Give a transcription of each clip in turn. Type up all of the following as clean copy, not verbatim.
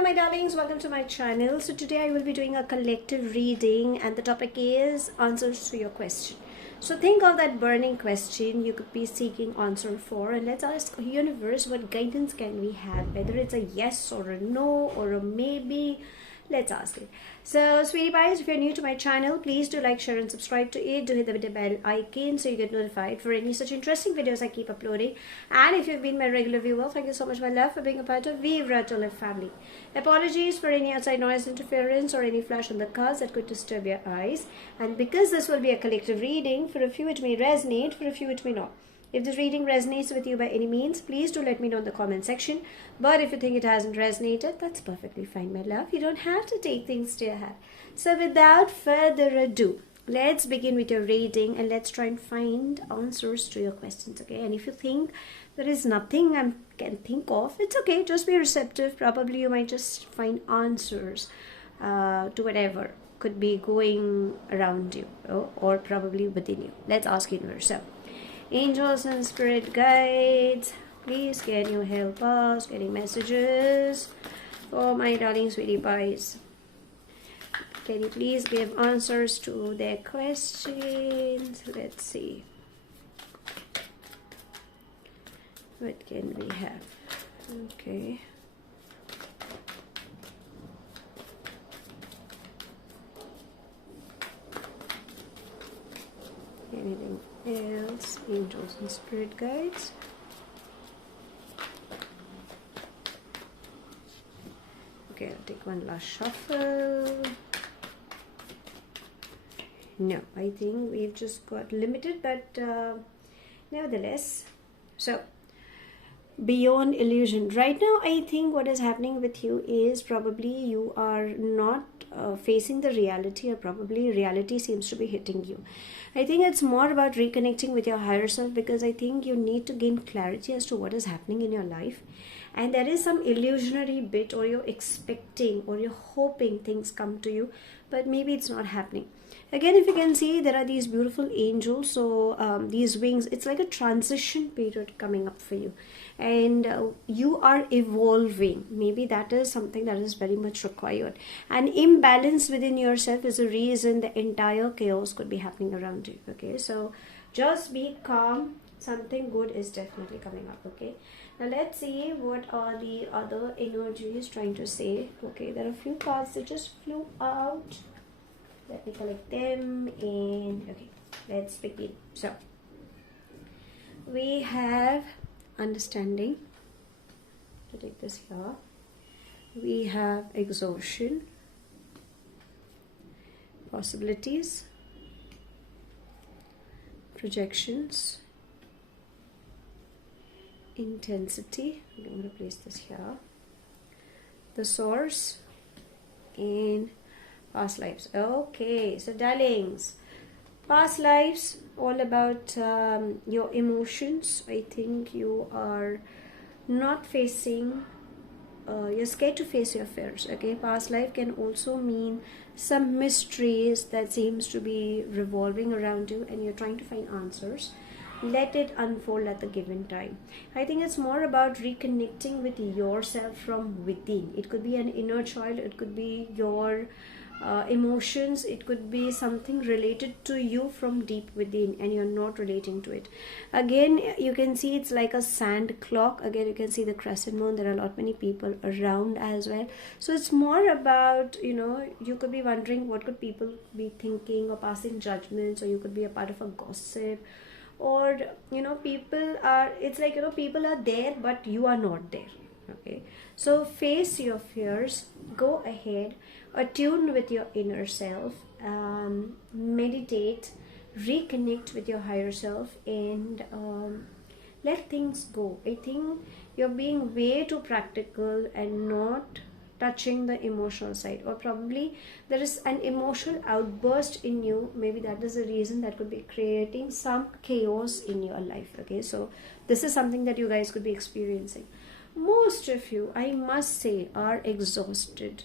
Hello my darlings, welcome to my channel. So today I will be doing a collective reading and the topic is answers to your question. So think of that burning question you could be seeking answer for, and let's ask universe, what guidance can we have, whether it's a yes or a no or a maybe. Let's ask it. So sweetie pies, if you're new to my channel, please do like, share and subscribe to it. Do hit the bell icon so you get notified for any such interesting videos I keep uploading. And if you've been my regular viewer, thank you so much my love for being a part of Vivre to Live family. Apologies for any outside noise interference or any flash on the cards that could disturb your eyes. And because this will be a collective reading, for a few it may resonate, for a few it may not. If this reading resonates with you by any means, please do let me know in the comment section. But if you think it hasn't resonated, that's perfectly fine, my love. You don't have to take things to your head. So without further ado, let's begin with your reading and let's try and find answers to your questions, okay? And if you think there is nothing I can think of, it's okay. Just be receptive. Probably you might just find answers to whatever could be going around you or probably within you. Let's ask universe. So, angels and spirit guides, please can you help us getting messages for my darling sweetie pies? Can you please give answers to their questions? Let's see, what can we have? Okay, anything else? Angels and spirit guides. Okay, I'll take one last shuffle. No, I think we've just got limited, but nevertheless. So, beyond illusion. Right now, I think what is happening with you is probably you are not facing the reality, or probably reality seems to be hitting you. I think it's more about reconnecting with your higher self, because I think you need to gain clarity as to what is happening in your life. And there is some illusionary bit, or you're expecting or you're hoping things come to you, but maybe it's not happening. Again, if you can see, there are these beautiful angels. So these wings, it's like a transition period coming up for you. And you are evolving. Maybe that is something that is very much required. An imbalance within yourself is a reason the entire chaos could be happening around you. Okay, so just be calm. Something good is definitely coming up. Okay, now let's see what are the other energies trying to say. Okay, there are a few cards that just flew out. Let me collect them and okay, let's begin. So we have understanding, to take this here. We have exhaustion, possibilities, projections, intensity. I'm going to place this here. The source and past lives. Okay, so darlings, past lives, all about your emotions. I think you are not facing, you're scared to face your fears. Okay, past life can also mean some mysteries that seems to be revolving around you and you're trying to find answers. Let it unfold at the given time. I think it's more about reconnecting with yourself from within. It could be an inner child, it could be your emotions, it could be something related to you from deep within and you're not relating to it. Again, you can see it's like a sand clock. Again, you can see the crescent moon. There are a lot many people around as well. So it's more about, you could be wondering what could people be thinking or passing judgments, or you could be a part of a gossip, or people are, it's like people are there but you are not there. Okay, so face your fears, go ahead, attune with your inner self, meditate, reconnect with your higher self, and let things go. I think you're being way too practical and not touching the emotional side, or probably there is an emotional outburst in you. Maybe that is the reason that could be creating some chaos in your life. Okay, so this is something that you guys could be experiencing. Most of you, I must say, are exhausted.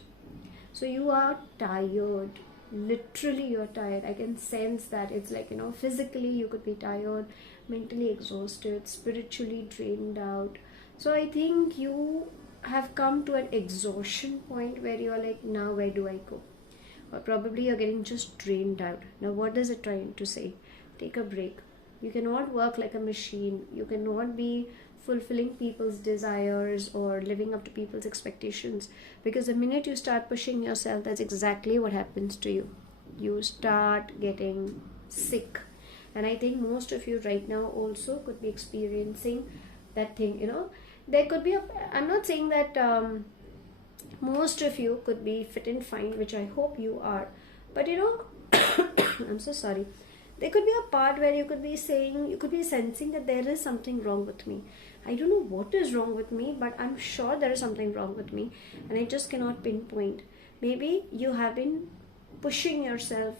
So you are tired. Literally you're tired. I can sense that. It's like, physically you could be tired, mentally exhausted, spiritually drained out. So I think you have come to an exhaustion point where you're like, now where do I go? Or probably you're getting just drained out. Now what is it trying to say? Take a break. You cannot work like a machine. You cannot be fulfilling people's desires or living up to people's expectations, because the minute you start pushing yourself, that's exactly what happens to you. You start getting sick. And I think most of you right now also could be experiencing that thing. There could be I'm not saying that most of you could be fit and fine, which I hope you are, but I'm so sorry, there could be a part where you could be sensing that there is something wrong with me. I don't know what is wrong with me, but I'm sure there is something wrong with me, and I just cannot pinpoint. Maybe you have been pushing yourself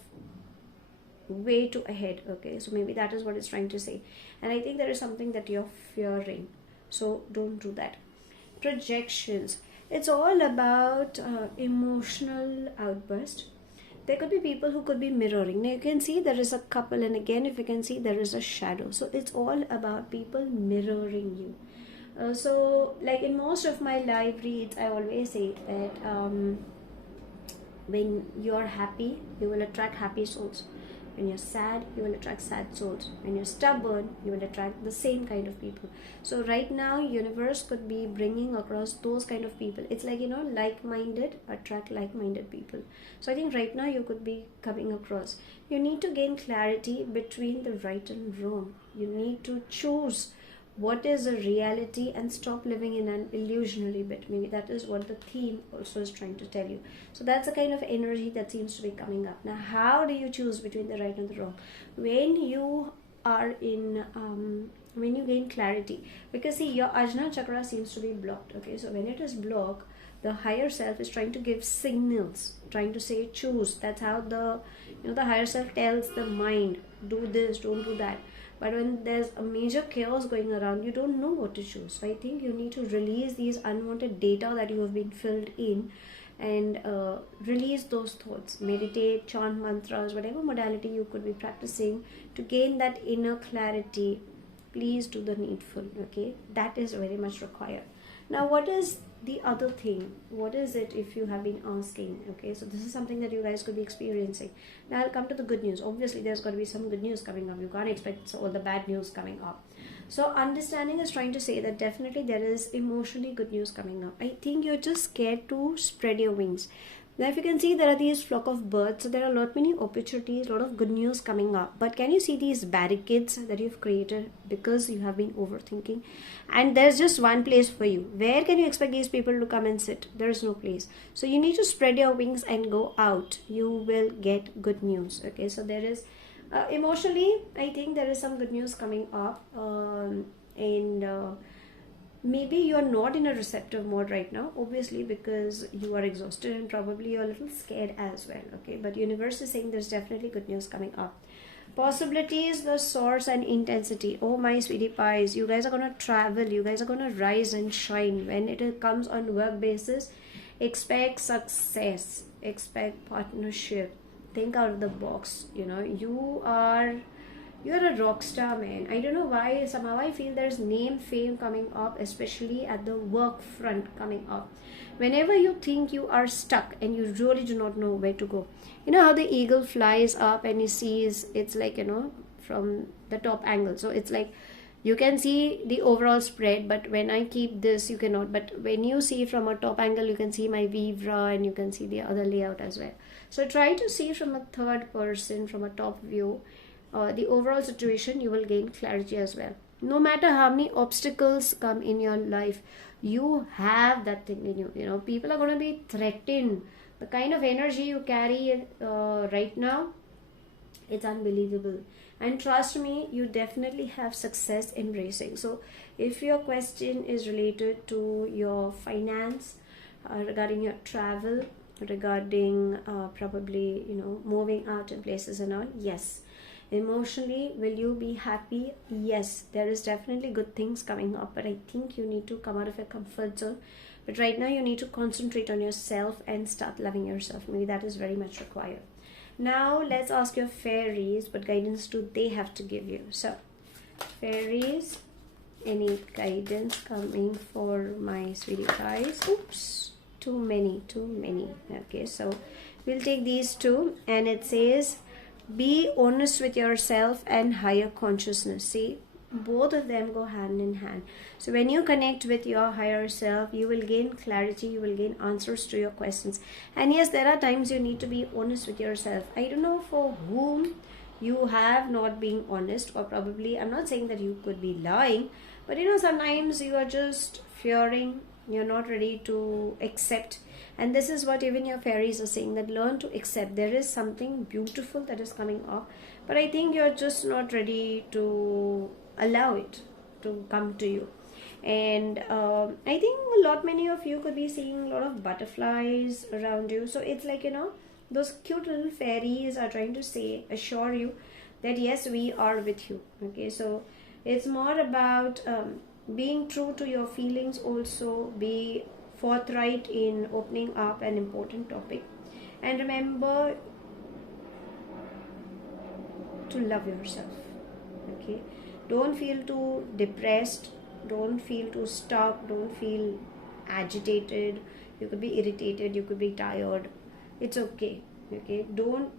way too ahead. Okay, so maybe that is what it's trying to say, and I think there is something that you're fearing, so don't do that. Projections. It's all about emotional outburst. There could be people who could be mirroring. Now you can see there is a couple, and again if you can see there is a shadow. So it's all about people mirroring you. So like in most of my live reads, I always say that when you're happy, you will attract happy souls. When you're sad, you will attract sad souls. When you're stubborn, you will attract the same kind of people. So right now, universe could be bringing across those kind of people. It's like, like-minded attract like-minded people. So I think right now you could be coming across. You need to gain clarity between the right and wrong. You need to choose what is a reality and stop living in an illusionary bit. Maybe that is what the theme also is trying to tell you. So that's the kind of energy that seems to be coming up. Now how do you choose between the right and the wrong? When you are in when you gain clarity, because see, your Ajna chakra seems to be blocked. Okay, so when it is blocked, the higher self is trying to give signals, trying to say choose. That's how the the higher self tells the mind, do this, don't do that. But when there's a major chaos going around, you don't know what to choose. So I think you need to release these unwanted data that you have been filled in, and release those thoughts. Meditate, chant mantras, whatever modality you could be practicing to gain that inner clarity. Please do the needful. Okay, that is very much required. Now what is the other thing? What is it, if you have been asking? Okay, so this is something that you guys could be experiencing. Now I'll come to the good news. Obviously there's got to be some good news coming up. You can't expect all the bad news coming up. So understanding is trying to say that definitely there is emotionally good news coming up. I think you're just scared to spread your wings. Now if you can see, there are these flock of birds, so there are a lot many opportunities, a lot of good news coming up. But can you see these barricades that you've created because you have been overthinking? And there's just one place for you. Where can you expect these people to come and sit? There is no place. So you need to spread your wings and go out. You will get good news. Okay, so there is emotionally, I think there is some good news coming up, and maybe you are not in a receptive mode right now, obviously, because you are exhausted and probably you're a little scared as well. Okay, but universe is saying there's definitely good news coming up. Possibilities, the source and intensity. Oh my sweetie pies, you guys are gonna travel, you guys are gonna rise and shine. When it comes on work basis, expect success, expect partnership, think out of the box. You're a rock star, man. I don't know why, somehow I feel there's name fame coming up, especially at the work front coming up. Whenever you think you are stuck and you really do not know where to go, you know how the eagle flies up and he sees, it's like, from the top angle. So it's like you can see the overall spread, but when I keep this, you cannot. But when you see from a top angle, you can see my Vivre and you can see the other layout as well. So try to see from a third person, from a top view, the overall situation. You will gain clarity as well. No matter how many obstacles come in your life, you have that thing in you. People are going to be threatened. The kind of energy you carry right now, it's unbelievable. And trust me, you definitely have success embracing. So if your question is related to your finance, regarding your travel, regarding probably moving out in places and all, yes. Emotionally, will you be happy? Yes, there is definitely good things coming up, but I think you need to come out of your comfort zone. But right now you need to concentrate on yourself and start loving yourself. Maybe that is very much required. Now let's ask your fairies, what guidance do they have to give you? So fairies, any guidance coming for my sweetie guys. Oops, too many. Okay, so we'll take these two, and it says be honest with yourself and higher consciousness. See, both of them go hand in hand. So when you connect with your higher self, you will gain clarity, you will gain answers to your questions. And yes, there are times you need to be honest with yourself. I don't know for whom you have not been honest, or probably, I'm not saying that you could be lying, but sometimes you are just fearing, you're not ready to accept. And this is what even your fairies are saying, that learn to accept. There is something beautiful that is coming up, but I think you're just not ready to allow it to come to you. And I think many of you could be seeing a lot of butterflies around you. So it's like, those cute little fairies are trying to assure you that yes, we are with you. Okay, so it's more about being true to your feelings. Also be forthright in opening up an important topic, and remember to love yourself. Okay, don't feel too depressed, don't feel too stuck, don't feel agitated. You could be irritated, you could be tired. It's okay. Okay,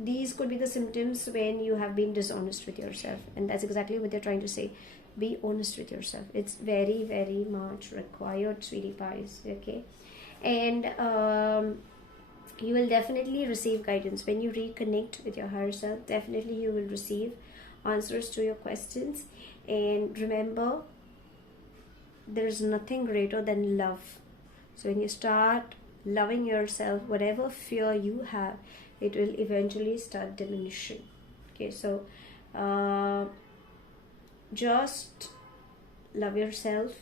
these could be the symptoms when you have been dishonest with yourself, and that's exactly what they're trying to say. Be honest with yourself. It's very, very much required, sweetie pies. Okay, and you will definitely receive guidance when you reconnect with your higher self. Definitely you will receive answers to your questions. And remember, there's nothing greater than love. So when you start loving yourself, whatever fear you have, it will eventually start diminishing. Okay, so just love yourself.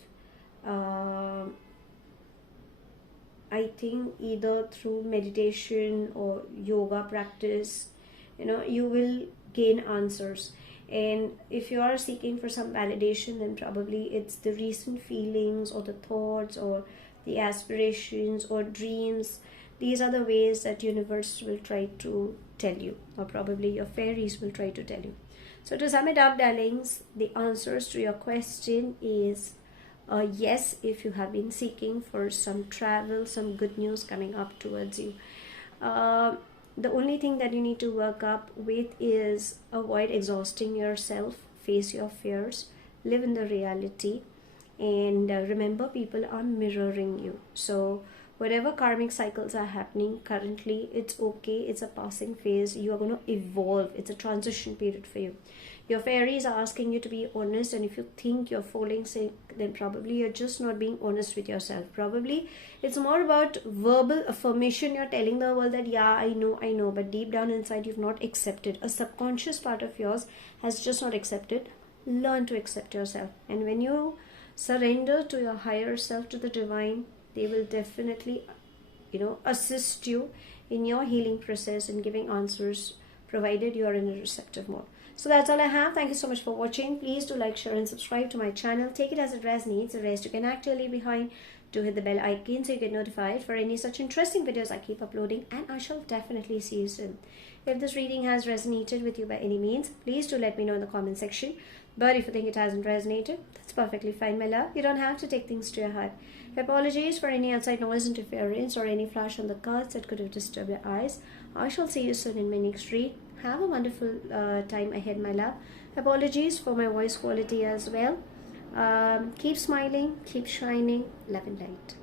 I think either through meditation or yoga practice, you will gain answers. And if you are seeking for some validation, then probably it's the recent feelings or the thoughts or the aspirations or dreams. These are the ways that universe will try to tell you, or probably your fairies will try to tell you. So to sum it up, darlings, the answers to your question is yes, if you have been seeking for some travel, some good news coming up towards you. The only thing that you need to work up with is avoid exhausting yourself, face your fears, live in the reality, and remember, people are mirroring you. So whatever karmic cycles are happening currently, it's okay, it's a passing phase. You are going to evolve. It's a transition period for you. Your fairies are asking you to be honest, and if you think you're falling sick, then probably you're just not being honest with yourself. Probably it's more about verbal affirmation. You're telling the world that yeah, I know, but deep down inside you've not accepted. A subconscious part of yours has just not accepted. Learn to accept yourself, and when you surrender to your higher self, to the divine, they will definitely assist you in your healing process and giving answers, provided you are in a receptive mode. So that's all I have. Thank you so much for watching. Please do like, share and subscribe to my channel. Take it as it resonates. The rest you can actually behind. Do hit the bell icon so you get notified for any such interesting videos I keep uploading, and I shall definitely see you soon. If this reading has resonated with you by any means, please do let me know in the comment section. But if you think it hasn't resonated, that's perfectly fine, my love. You don't have to take things to your heart. Apologies for any outside noise interference or any flash on the cards that could have disturbed your eyes. I shall see you soon in my next read. Have a wonderful time ahead, my love. Apologies for my voice quality as well. Keep smiling, keep shining, love and light.